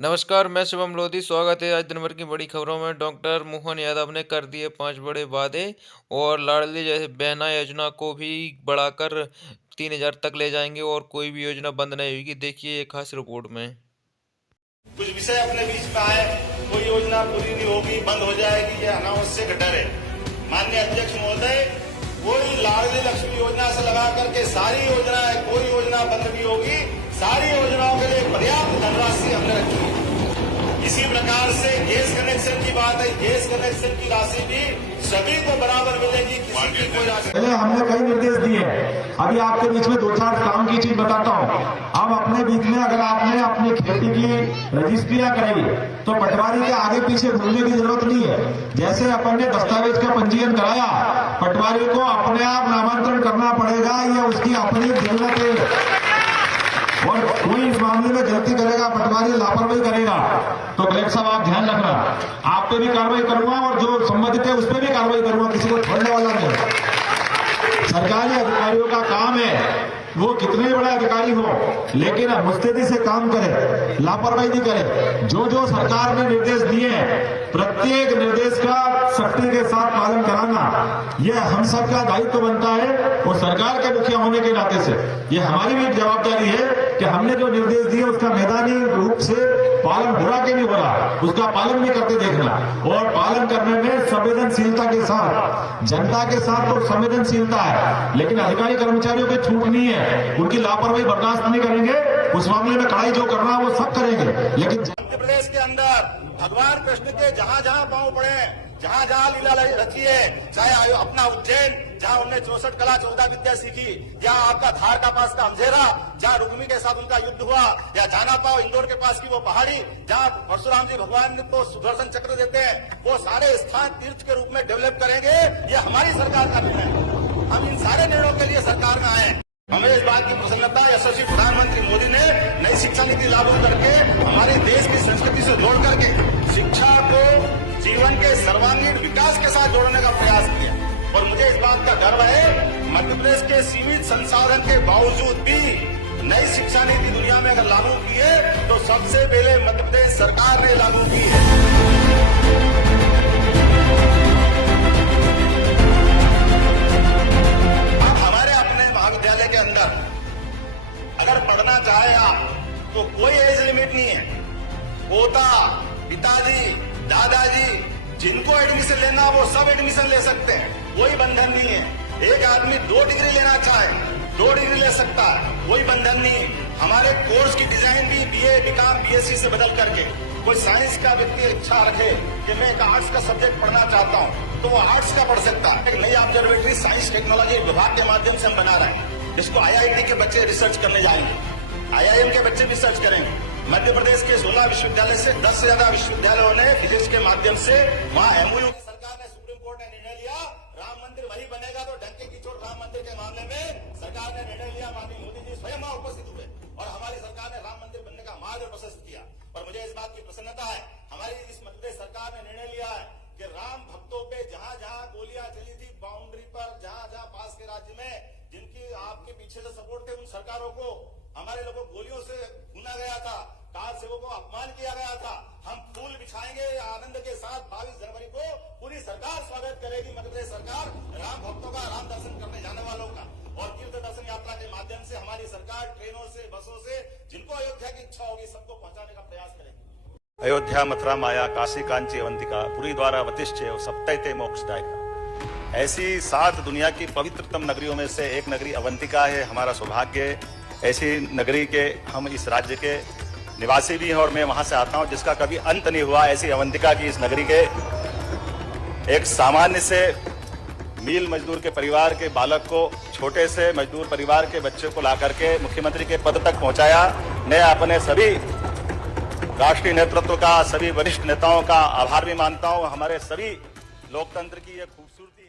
नमस्कार, मैं शुभम लोधी। स्वागत है आज दिन भर की बड़ी खबरों में। डॉक्टर मोहन यादव ने कर दिए 5 बड़े वादे और लाडली जैसे बहना योजना को भी बढ़ाकर 3000 तक ले जाएंगे और कोई भी योजना बंद नहीं होगी। देखिए ये खास रिपोर्ट में। कुछ विषय अपने बीच में आए, कोई योजना पूरी नहीं होगी, बंद हो जाएगी, यह अनावश्यक डर है। माननीय अध्यक्ष महोदय, कोई लाडली लक्ष्मी योजना से लगा करके सारी योजनाएं, कोई योजना बंद नहीं होगी। सारी योजनाओं के लिए पर्याप्त धनराशि हमने रखी है। इसी प्रकार से गैस कनेक्शन की बात है, गैस कनेक्शन की राशि भी सभी को बराबर मिलेगी, किसी की कोई राशि। पहले हमने कई निर्देश दिए, अभी आपके बीच में 2-4 काम की चीज बताता हूँ। अब अपने बीच में अगर आपने अपनी खेती की रजिस्ट्रियां कराई तो पटवारी के आगे पीछे घूमने की जरूरत नहीं है। जैसे अपन ने दस्तावेज का पंजीयन कराया, पटवारी को अपने आप नामांतरण करना पड़ेगा, या उसकी अपनी जरूरत है। और कोई इस मामले में गलती करेगा, पटवारी लापरवाही करेगा तो कलेक्टर साहब आप ध्यान रखना, आप पे भी कार्रवाई करूंगा और जो संबंधित है उस पर भी कार्रवाई करूंगा, किसी को छोड़ने वाला नहीं। सरकारी अधिकारियों का काम है, वो कितने बड़े अधिकारी हो, लेकिन मुस्तैदी से काम करे, लापरवाही नहीं करे। जो जो सरकार ने निर्देश दिए हैं, प्रत्येक निर्देश का सख्ती के साथ पालन कराना, यह हम सब का दायित्व बनता है। और सरकार के मुखिया होने के नाते से यह हमारी भी जवाबदारी है कि हमने जो निर्देश दिए उसका मैदानी रूप से पालन हो रहा कि नहीं हो रहा, उसका पालन भी करते देखना। और पालन करने में संवेदनशीलता के साथ, जनता के साथ तो संवेदनशीलता है, लेकिन अधिकारी कर्मचारियों की छूट नहीं है, उनकी लापरवाही बर्दाश्त नहीं करेंगे। उस मामले में कड़ाई जो करना है वो सब करेंगे। लेकिन मध्य प्रदेश के अंदर भगवान कृष्ण के जहाँ जहाँ पांव पड़े, जहाँ जहाँ लीला रची है, चाहे अपना उज्जैन जहाँ उन्होंने 64 कला 14 विद्या सीखी, या आपका धार का पास का अमझेरा जहाँ रुक्मी के साथ उनका युद्ध हुआ, या जाना पाओ इंदौर के पास की वो पहाड़ी जहाँ परशुराम जी भगवान को सुदर्शन चक्र देते हैं, वो सारे स्थान तीर्थ के रूप में डेवलप करेंगे। ये हमारी सरकार का निर्णय है। हम इन सारे निर्णयों के लिए सरकार में आए। हमें इस बात की प्रसन्नता है, यशस्वी प्रधानमंत्री मोदी ने नई शिक्षा नीति लागू करके हमारे देश की संस्कृति से जोड़ करके शिक्षा को जीवन के सर्वांगीण विकास के साथ जोड़ने का प्रयास किया। और मुझे इस बात का गर्व है, मध्य प्रदेश के सीमित संसाधन के बावजूद भी नई शिक्षा नीति दुनिया में अगर लागू की है तो सबसे पहले मध्य प्रदेश सरकार ने लागू की है। के अंदर अगर पढ़ना चाहे आप तो कोई एज लिमिट नहीं है। पोता, पिताजी, दादाजी, जिनको एडमिशन लेना वो सब एडमिशन ले सकते हैं, कोई बंधन नहीं है। एक आदमी 2 डिग्री लेना चाहे 2 डिग्री ले सकता है, कोई बंधन नहीं। हमारे कोर्स की डिजाइन भी बीए, बीकॉम, बीएससी से बदल करके कोई साइंस का व्यक्ति इच्छा रखे कि मैं एक आर्ट्स का सब्जेक्ट पढ़ना चाहता हूं तो वो आर्ट्स का पढ़ सकता है। एक नई ऑब्जर्वेटरी साइंस टेक्नोलॉजी विभाग के माध्यम से हम बना रहे हैं, जिसको आईआईटी के बच्चे रिसर्च करने जाएंगे, आईआईएम के बच्चे रिसर्च करेंगे। मध्य प्रदेश के 16 विश्वविद्यालय से 10 से ज्यादा विश्वविद्यालयों ने फिजिक्स के माध्यम से वहां एमओयू। सरकार ने, सुप्रीम कोर्ट ने निर्णय लिया, राम मंदिर वही बनेगा। तो डंके की चोट राम मंदिर के मामले में सरकार ने निर्णय लिया, माननीय मोदी जी स्वयं वहां उपस्थित हुए और हमारी सरकार ने राम मंदिर बनने का मार्ग प्रशस्त किया। और मुझे इस बात की प्रसन्नता है, हमारी इस मध्य प्रदेश सरकार ने निर्णय लिया है कि राम भक्तों पे जहां जहां गोलियां चली थी बाउंड्री पर, जहां जहां पास के राज्य में जिनकी आपके पीछे से सपोर्ट थे, उन सरकारों को, हमारे लोगों को गोलियों से भूना गया था, कार सेवकों को अपमान किया गया था। हम फूल बिछाएंगे आनंद के साथ। 22 जनवरी को पूरी सरकार स्वागत करेगी, मध्य प्रदेश सरकार, राम भक्तों का, राम दर्शन करने जाने वालों का। और तीर्थ दर्शन यात्रा के माध्यम से हमारी सरकार ट्रेनों से, बसों से, जिनको अयोध्या की इच्छा होगी सबको पहुंचाने का प्रयास करेगी। अयोध्या, मथुरा, माया, काशी, कांची, अवंतिका, पुरी द्वारा वतिष्ठ सप्तैते मोक्षदायिका। ऐसी 7 दुनिया की पवित्रतम नगरियों में से एक नगरी अवंतिका है। हमारा सौभाग्य, ऐसी नगरी के हम इस राज्य के निवासी भी हैं और मैं वहां से आता हूं जिसका कभी अंत नहीं हुआ। ऐसी अवंतिका की इस नगरी के एक सामान्य से मील मजदूर के परिवार के बालक को, छोटे से मजदूर परिवार के बच्चे को ला करके मुख्यमंत्री के पद तक पहुंचाया। मैं अपने सभी राष्ट्रीय नेतृत्व का, सभी वरिष्ठ नेताओं का आभार भी मानता हूं। हमारे सभी लोकतंत्र की यह खूबसूरती